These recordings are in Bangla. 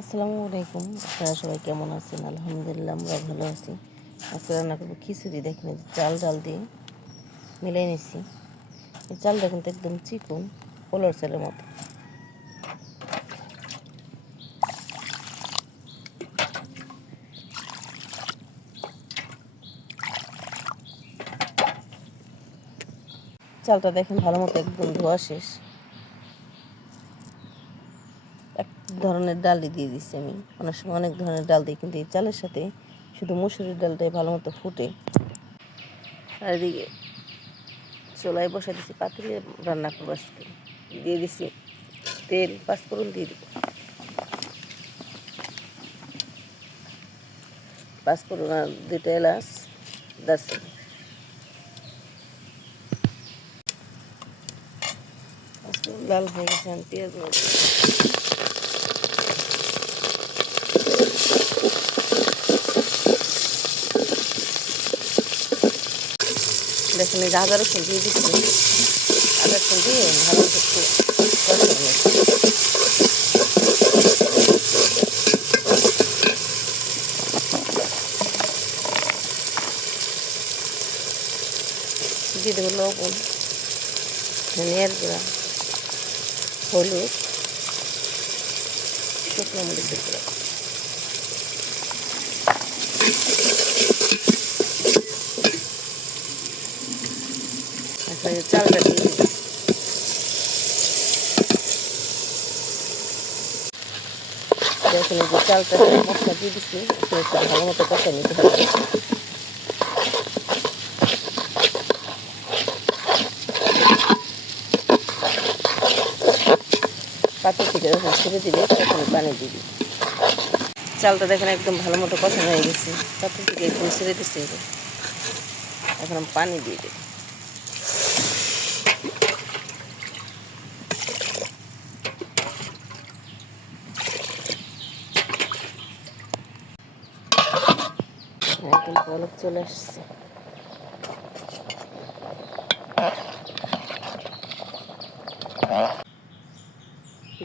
আসসালামু আলাইকুম। আপনারা সবাই কেমন আছেন? আলহামদুলিল্লাহ আমরা ভালো আছি। আজকে রান্না করবো খিচুড়ি। দেখেন চাল ডাল দিয়ে মিলাই নিচ্ছি। এই চালটা কিন্তু একদম চিকন, পোলার চালের মতো। চালটা দেখেন ভালো মতো একদম ধোয়া শেষ। এক ধরনের ডালই দিয়ে দিচ্ছি আমি। অনেক সময় অনেক ধরনের ডাল দিই, কিন্তু এই চালের সাথে শুধু মসুরির ডালটাই ভালো মতো ফুটে। আর এদিকে চুলায় বসা দিচ্ছি, পাতিলে রান্না করবো আজকে। দিয়ে দিচ্ছি তেল, পাঁচফোড়ন দিয়ে দিব। পাঁচফোড়ন আর 2টা এলাচ, দারচিনি। লাল হয়ে গেছে, আমি পেঁয়াজ দেখেন এই যে আদা রসুন দিয়ে দিচ্ছি। আদা রসুন দিয়ে ভালো একটু কষানো দিয়ে দেবো লবণ, ধনিয়ার গুঁড়া, হলুদ, শুকনো মরিচের গুঁড়া। আচ্ছা, চালটা দিয়ে দিচ্ছি। দেখেন এই যে চালটা মশলা দিয়ে দিচ্ছি, ভালো মতো কষাই নিতে হবে। পাতি থেকে যখন ছেড়ে দিবে তখন পানি দিয়ে দিবে। চালটা দেখেন একদম ভালো মতো কষানো হয়ে গেছে, পাতি থেকে একদম ছেড়ে দিচ্ছে। এখন আমি পানি দিয়ে দেবো। একদম পলক চলে আসছে।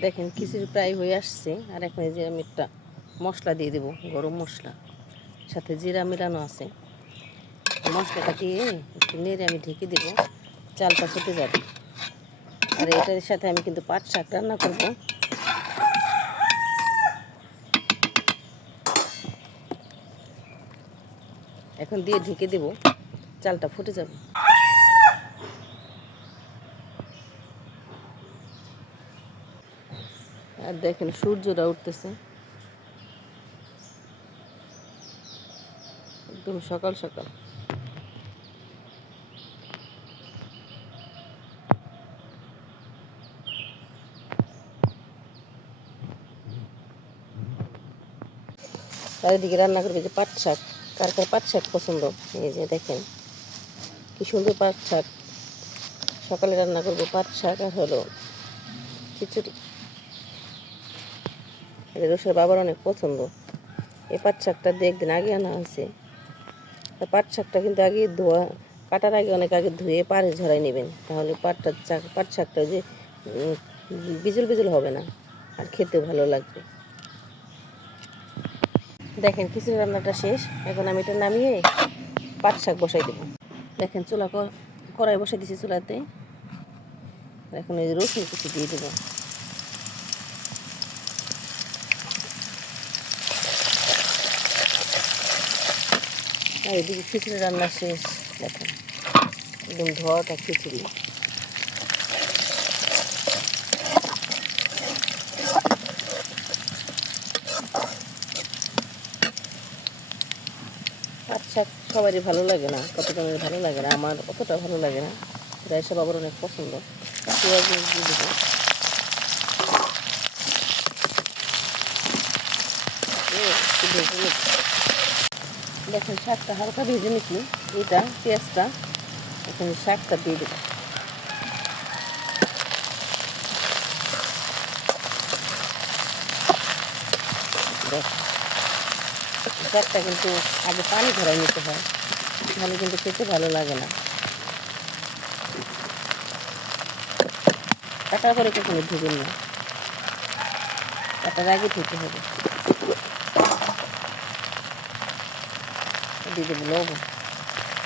দেখেন খিচুড়ি প্রায় হয়ে আসছে। আর এখন এই যে আমি একটা মশলা দিয়ে দেবো, গরম মশলা, সাথে জিরা মেরানো আছে। মশলাটা দিয়ে একটু নেড়ে আমি ঢেকে দেবো, চালটা ফুটে যাবে। আর এটার সাথে আমি কিন্তু পাট শাক রান্না করব। এখন দিয়ে ঢেকে দেবো, চালটা ফুটে যাবে। আর দেখেন সূর্যটা উঠতেছে একদম সকাল সকাল। চারিদিকে রান্না করবে যে পাট শাক। কার কার পাট শাক পছন্দ? এই যে দেখেন কি সুন্দর পাট শাক। সকালে রান্না করবো পাট শাক আর হলো খিচুড়ি। রসের বাবার অনেক পছন্দ। এই পাট শাকটা দিয়ে একদিন আগে আনা হয়েছে। পাট শাকটা কিন্তু আগে ধোয়া, কাটার আগে অনেক আগে ধুয়ে পাড়ে ঝরাই নেবেন, তাহলে পাট শাকটা যে বিজল বিজল হবে না, আর খেতে ভালো লাগবে। দেখেন খিচুড়ি রান্নাটা শেষ। এখন আমি এটা নামিয়ে পাট শাক বসাই দেবো। দেখেন কড়াই বসাই দিয়েছি চুলাতে। এখন এই রসুন কুচি দিয়ে দেবো। আর এদিকে খিচুড়ি রান্না শেষ। দেখেন একদম ধোয়াটা খিচুড়ি। পাট শাক সবারই ভালো লাগে না, কত জনের ভালো লাগে না, আমার অতটা ভালো লাগে না। এটা এসব আবার অনেক পছন্দ। পেঁয়াজ দিয়ে দেবো। দেখেন শাকটা হালকা ভেজে নিচ্ছি, এটা পেঁয়াজটা। এখন শাকটা দিয়ে দেবো। শাকটা কিন্তু আগে পানি ধরাই নিতে হয়, তাহলে কিন্তু খেতে ভালো লাগে না। কাটার পরে কখনো ধুবেন না। এটার আগে ধুতে হবে। দিয়ে দেবো লবণ।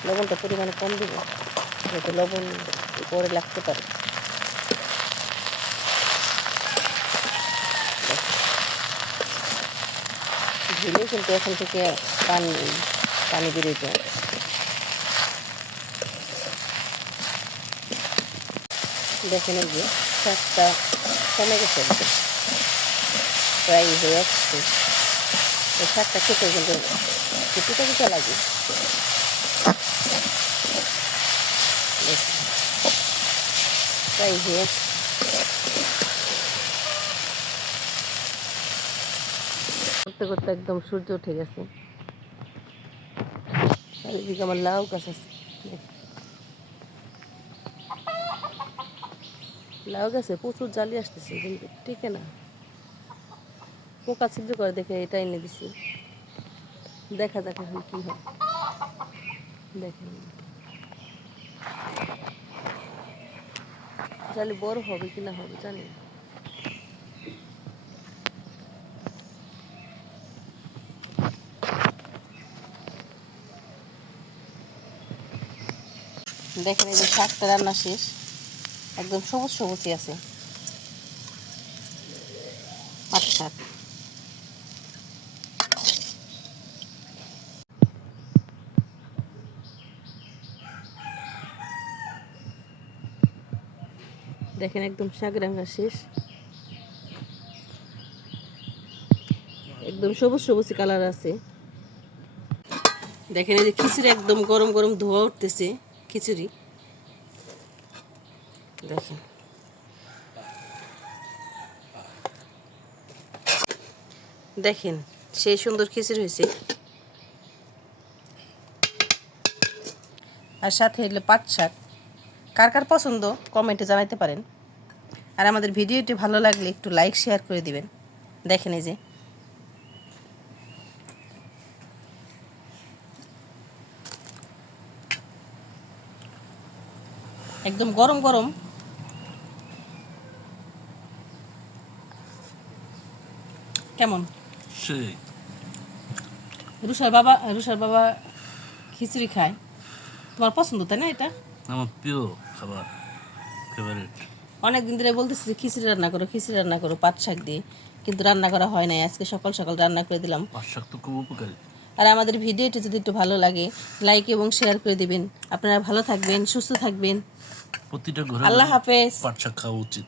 লবণটা পরিমাণে কম দেবো, যাতে লবণ পরে লাগতে পারে। ধুলে কিন্তু এখন থেকে পানি বেরোতে। দেখেন এই যে শাকটা কমে গেছে, প্রায় হয়ে আসছে। এই শাকটা খেতে কিন্তু পিঠা পিঠা লাগে। প্রায় হয়ে করতে করতে একদম সূর্য উঠে গেছে। আর এদিকে আমার লাউ গাছ আছে, লাউ গাছে প্রচুর জালি আসতেছে কিন্তু টিকে না, পোকা ছিদ্র করে দেখে এটা এনে দিছি। দেখা যাক এখন কি হয়। দেখেন জালি বড় হবে কিনা হবে জানি না। দেখেন এই যে শাকটা রান্না শেষ, একদম সবুজ সবুজই আছে পাট শাক। দেখেন একদম শাক রান্না শেষ, একদম সবুজ সবুজ কালার আছে। দেখেন এই যে খিচুড়ি একদম গরম গরম ধোয়া উঠতেছে খিচুড়ি। দেখেন দেখেন সেই সুন্দর খিচুড়ি হয়েছে। আর সাথে হলো পাট শাক। কার কার পছন্দ কমেন্টে জানাইতে পারেন। আর আমাদের ভিডিওটি ভালো লাগলে একটু লাইক শেয়ার করে দিবেন। দেখেন এই যে একদম গরম গরম। কেমন সেই রুষার বাবা খিচুড়ি খায়, তোমার পছন্দ তাই না? এটা আমার প্রিয় খাবার, ফেভারিট। অনেক দিন ধরে বলতেছি যে খিচুড়ি রান্না করো পাট শাক দিয়ে, কিন্তু রান্না করা হয় নাই। আজকে সকাল সকাল রান্না করে দিলাম। পাট শাক তো খুব উপকারী। আর আমাদের ভিডিওটি যদি একটু ভালো লাগে লাইক এবং শেয়ার করে দিবেন। আপনারা ভালো থাকবেন, সুস্থ থাকবেন। প্রতিটা ঘরে আল্লাহ হাফেজ। পাট শাক খাওয়া উচিত।